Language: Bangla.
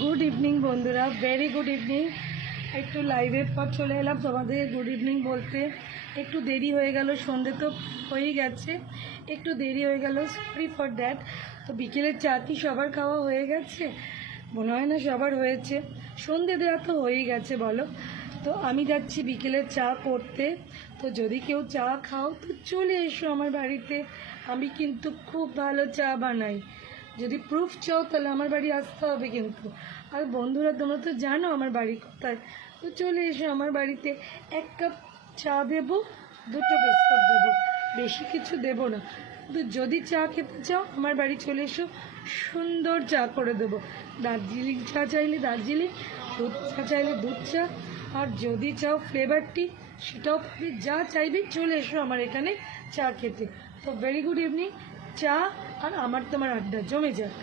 গুড ইভিনিং বন্ধুরা, ভেরি গুড ইভিনিং। একটু লাইভের পর চলে এলাম তোমাদের গুড ইভিনিং বলতে। একটু দেরি হয়ে গেল, সন্ধে তো হয়েই গেছে, একটু দেরি হয়ে গেল, সরি ফর দ্যাট। তো বিকেলের চা কি সবার খাওয়া হয়ে গেছে? মনে হয় না সবার হয়েছে, সন্ধে দেওয়া তো হয়েই গেছে বলো। তো আমি যাচ্ছি বিকেলের চা করতে। তো যদি কেউ চা খাও তো চলে এসো আমার বাড়িতে, আমি কিন্তু খুব ভালো চা বানাই। যদি প্রুফ চাও তাহলে আমার বাড়ি আসতে হবে কিন্তু। আর বন্ধুরা তোমরা তো জানো আমার বাড়ি কোথায়, তো চলে এসো আমার বাড়িতে। 1 কাপ চা দেবো, 2টো বিস্কুট দেবো, বেশি কিছু দেবো না। কিন্তু যদি চা খেতে চাও আমার বাড়ি চলে এসো, সুন্দর চা করে দেবো। দার্জিলিং চা চাইলে দার্জিলিং, দুধ চা চাইলে দুধ চা, আর যদি চাও ফ্লেভার টি সেটাও পাবে। যা চাইবে চলে এসো আমার এখানে চা খেতে। তো ভেরি গুড ইভিনিং। চা আর আমার তোমার আড্ডা জমে যাক।